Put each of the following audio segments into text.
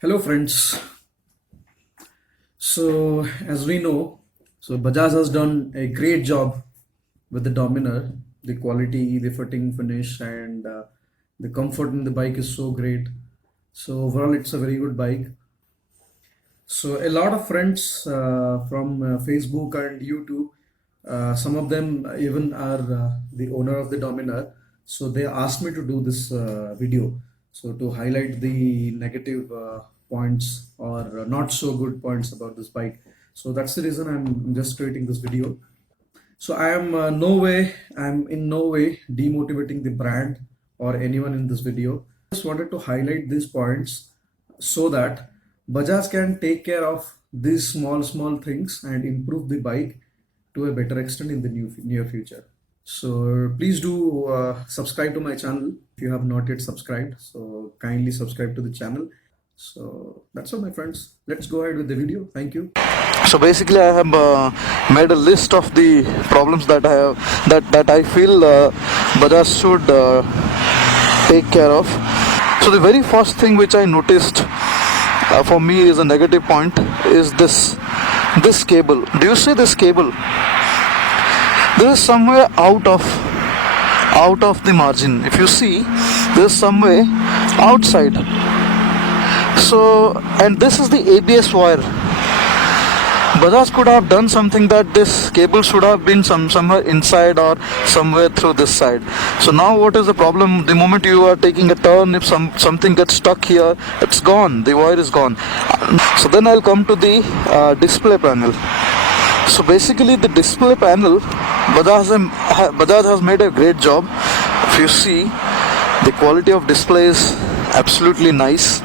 Hello friends. So as we know, Bajaj has done a great job with the Dominar. The quality, the fitting finish, and the comfort in the bike is so great. So overall, it's a very good bike. So a lot of friends from Facebook and YouTube, some of them even are the owner of the Dominar. So they asked me to do this video. So to highlight the negative points or not so good points about this bike. So that's the reason I'm just creating this video. So I'm in no way demotivating the brand or anyone in this video. Just wanted to highlight these points so that Bajaj can take care of these small things and improve the bike to a better extent in the near future. So please do subscribe to my channel if you have not yet subscribed. So kindly subscribe to the channel. So that's all, my friends. Let's go ahead with the video. Thank you. So basically, I have made a list of the problems that I have that I feel Bajaj should take care of. So the very first thing which I noticed for me is a negative point is this cable. Do you see this cable? This is somewhere out of the margin. If you see, this is somewhere outside. So, and this is the ABS wire. Bajaj could have done something that this cable should have been somewhere inside or somewhere through this side. So now what is the problem? The moment you are taking a turn, if something gets stuck here, it's gone. The wire is gone. So then I'll come to the display panel. So basically the display panel, Bajaj has made a great job. If you see, the quality of display is absolutely nice.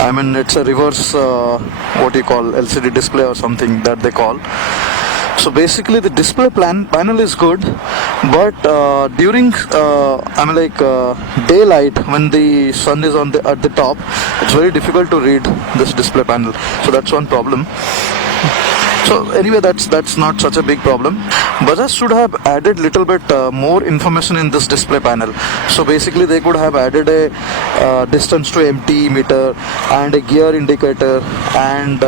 I mean, it's a reverse, what you call LCD display or something that they call. So basically the display panel is good, but during daylight, when the sun is at the top, it's very difficult to read this display panel. So that's one problem. So anyway, that's not such a big problem. Bajaj should have added little bit more information in this display panel. So basically they could have added a distance to empty meter and a gear indicator and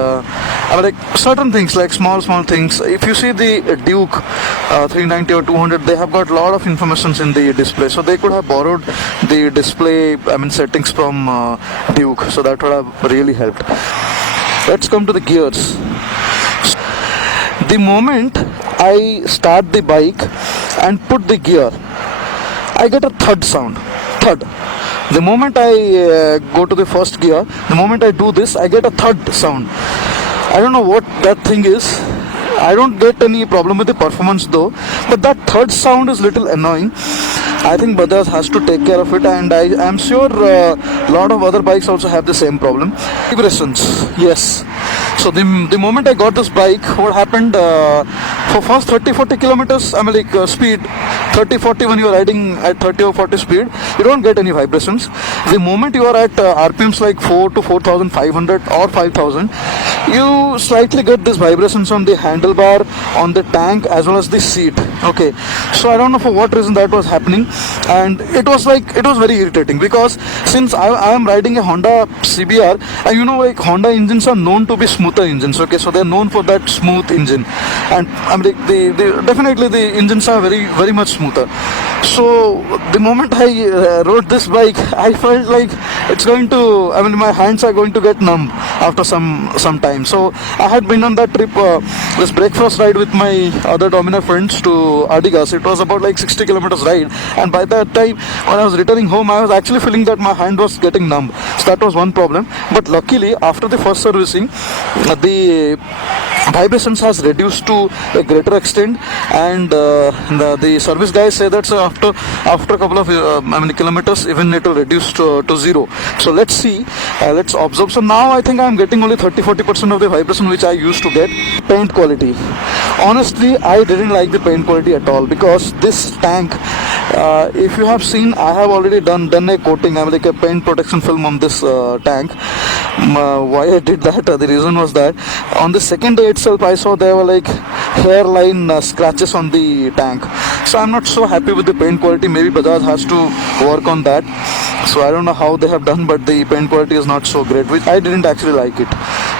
certain things like small things. If you see the Duke 390 or 200, they have got a lot of information in the display. So they could have borrowed the display settings from Duke. So that would have really helped. Let's come to the gears. The moment I start the bike and put the gear, I get a thud sound. Thud. The moment I go to the first gear, the moment I do this, I get a thud sound. I don't know what that thing is. I don't get any problem with the performance though, but that third sound is little annoying. I think Bajaj has to take care of it, and I am sure a lot of other bikes also have the same problem. Vibrations, yes. So the moment I got this bike, what happened for first 30-40 kilometers, speed 30-40, when you are riding at 30 or 40 speed, you don't get any vibrations. The moment you are at RPMs like 4 to 4,500 or 5,000, you slightly get these vibrations on the handlebar, on the tank, as well as the seat. Okay, so I don't know for what reason that was happening, and it was very irritating, because since I am riding a Honda CBR, and Honda engines are known to be smoother engines. Okay, so they are known for that smooth engine, and definitely the engines are very much smoother. So the moment I rode this bike, I felt like it's going to, my hands are going to get numb after some time. So I had been on that trip, this breakfast ride with my other Dominar friends to Adigas. It was about like 60 kilometers ride, and by that time when I was returning home, I was actually feeling that my hand was getting numb. So that was one problem. But luckily, after the first servicing, the vibrations has reduced to a greater extent, and the service guys say that after a couple of kilometers, even it will reduce to zero. So let's see, let's observe. So now I think I'm getting only 30-40% of the vibration which I used to get. Paint quality, honestly I didn't like the paint quality at all, because this tank, if you have seen, I have already done a coating, like a paint protection film on this tank. Why I did that, the reason was that on the second day itself I saw there were like hairline scratches on the tank. So I'm not so happy with the paint quality. Maybe Bajaj has to work on that. So I don't know how they have done, but the paint quality is not so great, which I didn't actually like it.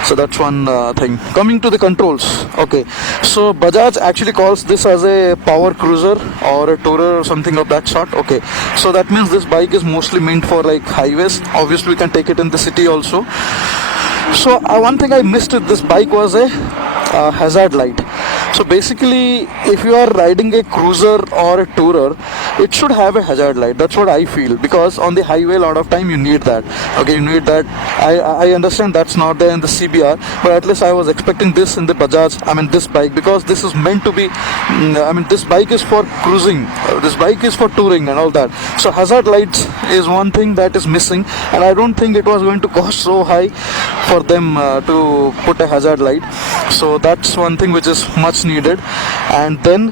So that's one thing. Coming to the controls, okay, so Bajaj actually calls this as a power cruiser or a tourer or something of that sort. Okay, so that means this bike is mostly meant for like highways. Obviously we can take it in the city also. So one thing I missed with this bike was a hazard light. So basically, if you are riding a cruiser or a tourer, it should have a hazard light. That's what I feel, because on the highway, a lot of time you need that. Okay, you need that. I understand that's not there in the CBR, but at least I was expecting this in the Bajaj. I mean, this bike, because this is meant to be. I mean, this bike is for cruising. This bike is for touring and all that. So hazard lights is one thing that is missing, and I don't think it was going to cost so high for them to put a hazard light. So that's one thing which is much needed. And then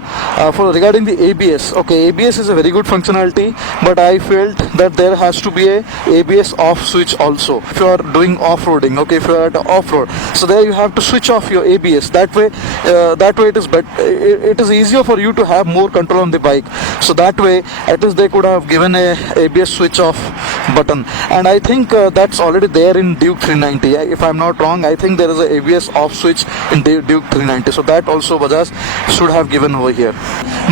for regarding the ABS, okay, ABS is a very good functionality, but I felt that there has to be a ABS off switch also if you are doing off-roading. Okay, if you are at off-road, so there you have to switch off your ABS. That way it is better. It is easier for you to have more control on the bike. So that way at least they could have given a ABS switch off button, and I think that's already there in Duke 390. If I'm not wrong, I think there is a ABS off switch in Duke 390. So that also Bajaj should have given over here.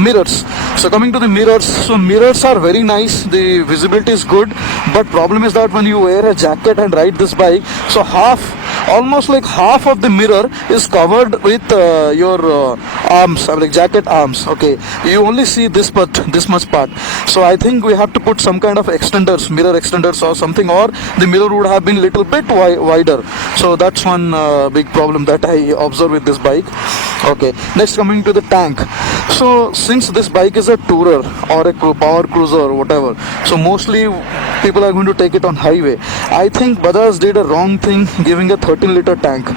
Mirrors. So coming to the mirrors, so mirrors are very nice. The visibility is good, but problem is that when you wear a jacket and ride this bike, so almost like half of the mirror is covered with your arms, like jacket arms. Okay, you only see this much part. So I think we have to put some kind of extenders, mirror extenders or something, or the mirror would have been little bit wider. So that's one big problem that I observe with this bike. Okay, next coming to the tank. So since this bike is a tourer or a power cruiser or whatever, so mostly people are going to take it on highway. I think Bajaj did a wrong thing giving a 13-liter tank.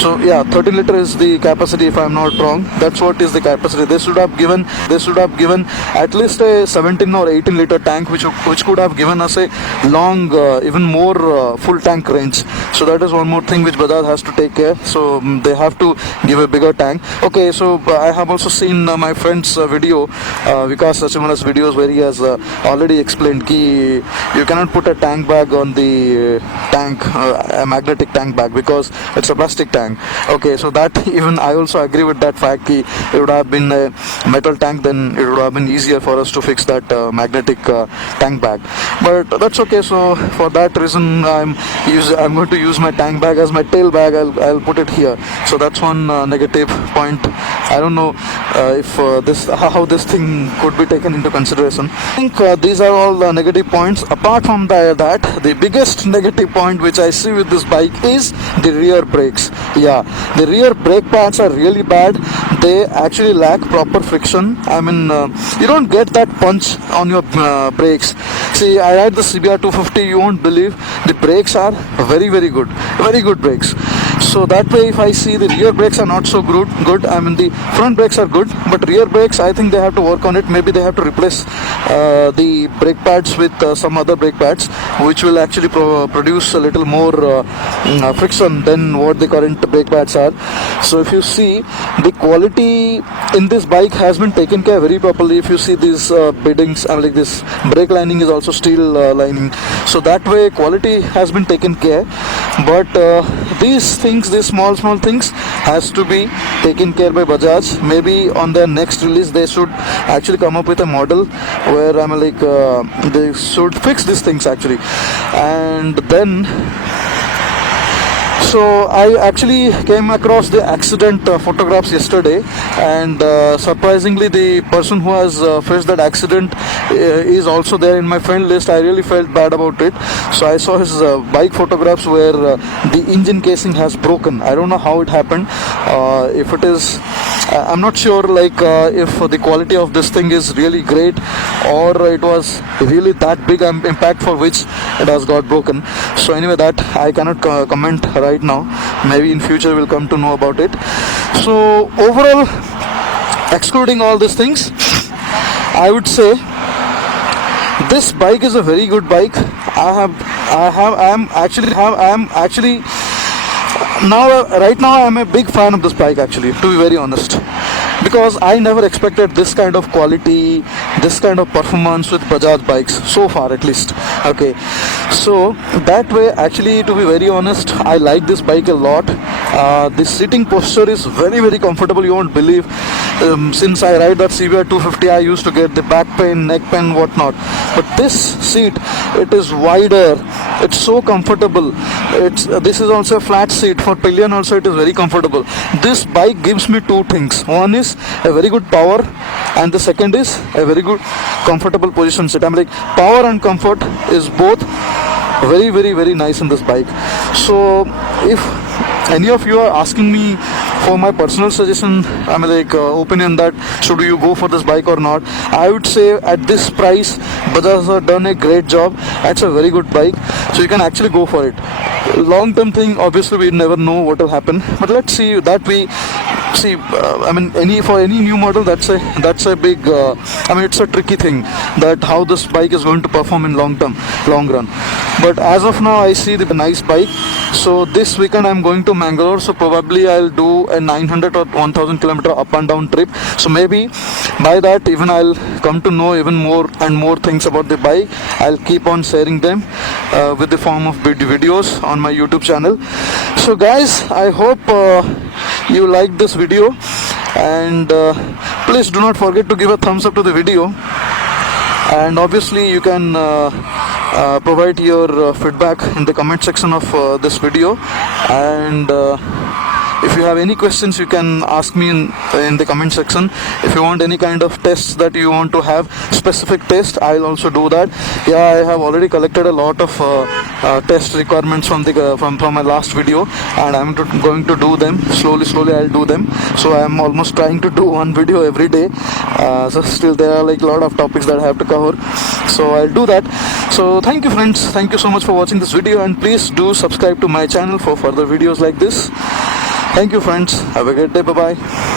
So yeah, 13 liter is the capacity, if I'm not wrong. That's what is the capacity. They should have given at least a 17 or 18 liter tank, which could have given us a long, even more full tank range. So that is one more thing which Bajaj has to take care. So they have to give a bigger tank. Okay, so I have also seen my friend's video, Vikas Sachimala's videos, where he has already explained ki you cannot put a tank bag on the tank, a magnetic tank bag, because it's a plastic tank. Okay, so that even I also agree with that fact ki it would have been a metal tank, then it would have been easier for us to fix that magnetic tank bag. But that's okay. So for that reason, I'm going to use my tank bag as my tail bag. I'll put it here. So that's one negative point. I don't know if how this thing could be taken into consideration. I think these are all the negative points. Apart from that, the biggest negative point which I see with this bike is the rear brakes. Yeah, the rear brake pads are really bad. They actually lack proper friction. I mean, you don't get that punch on your brakes. See, I ride the CBR 250. You won't believe the brakes are very good, very good brakes. So that way, if I see the rear brakes are not so good. I mean, the front brakes are good, but rear brakes, I think they have to work on it. Maybe they have to replace the brake pads with some other brake pads, which will actually produce a little more friction than what the current brake pads are. So if you see, the quality in this bike has been taken care very properly. If you see these beddings, I mean, like this brake lining is also steel lining. So that way, quality has been taken care. But these things, these small things, has to be taken care by Bajaj. Maybe on their next release they should actually come up with a model where they should fix these things actually. And then so I actually came across the accident photographs yesterday, and surprisingly the person who has faced that accident is also there in my friend list. I really felt bad about it. So I saw his bike photographs where the engine casing has broken. I don't know how it happened. If it is, I'm not sure if the quality of this thing is really great, or it was really that big impact for which it has got broken. So anyway, that I cannot comment right now. Maybe in future we'll come to know about it. So overall, excluding all these things, I would say this bike is a very good bike. I am actually right now I'm a big fan of this bike, actually, to be very honest, because I never expected this kind of quality, this kind of performance with Bajaj bikes so far, at least. Okay, so that way, actually, to be very honest, I like this bike a lot. The sitting posture is very comfortable. You won't believe. Since I ride that CBR 250, I used to get the back pain, neck pain, whatnot. But this seat, it is wider. It's so comfortable. This is also a flat seat for pillion. Also, it is very comfortable. This bike gives me two things. One is a very good power, and the second is a very good comfortable position seat. I'm like, power and comfort is both very nice in this bike. So if any of you are asking me for my personal suggestion, I'm like opinion that should you go for this bike or not, I would say at this price Bajaj has done a great job. It's a very good bike, so you can actually go for it. Long term thing, obviously we never know what will happen, but let's see that we see. I mean, any new model, that's a big I mean, it's a tricky thing that how this bike is going to perform in long run. But as of now, I see the nice bike. So this weekend I'm going to Mangalore, so probably I'll do a 900 or 1000 kilometer up and down trip. So maybe by that even I'll come to know even more and more things about the bike. I'll keep on sharing them with the form of videos on my YouTube channel. So guys, I hope you liked this video, and please do not forget to give a thumbs up to the video, and obviously you can provide your feedback in the comment section of this video, and if you have any questions, you can ask me in the comment section. If you want any kind of tests that you want to have, specific test, I'll also do that. Yeah, I have already collected a lot of test requirements from my last video, and I'm going to do them slowly. I'll do them. So I'm almost trying to do one video every day. So still there are like a lot of topics that I have to cover. So I'll do that. So thank you, friends. Thank you so much for watching this video, and please do subscribe to my channel for further videos like this. Thank you, friends. Have a great day. Bye bye.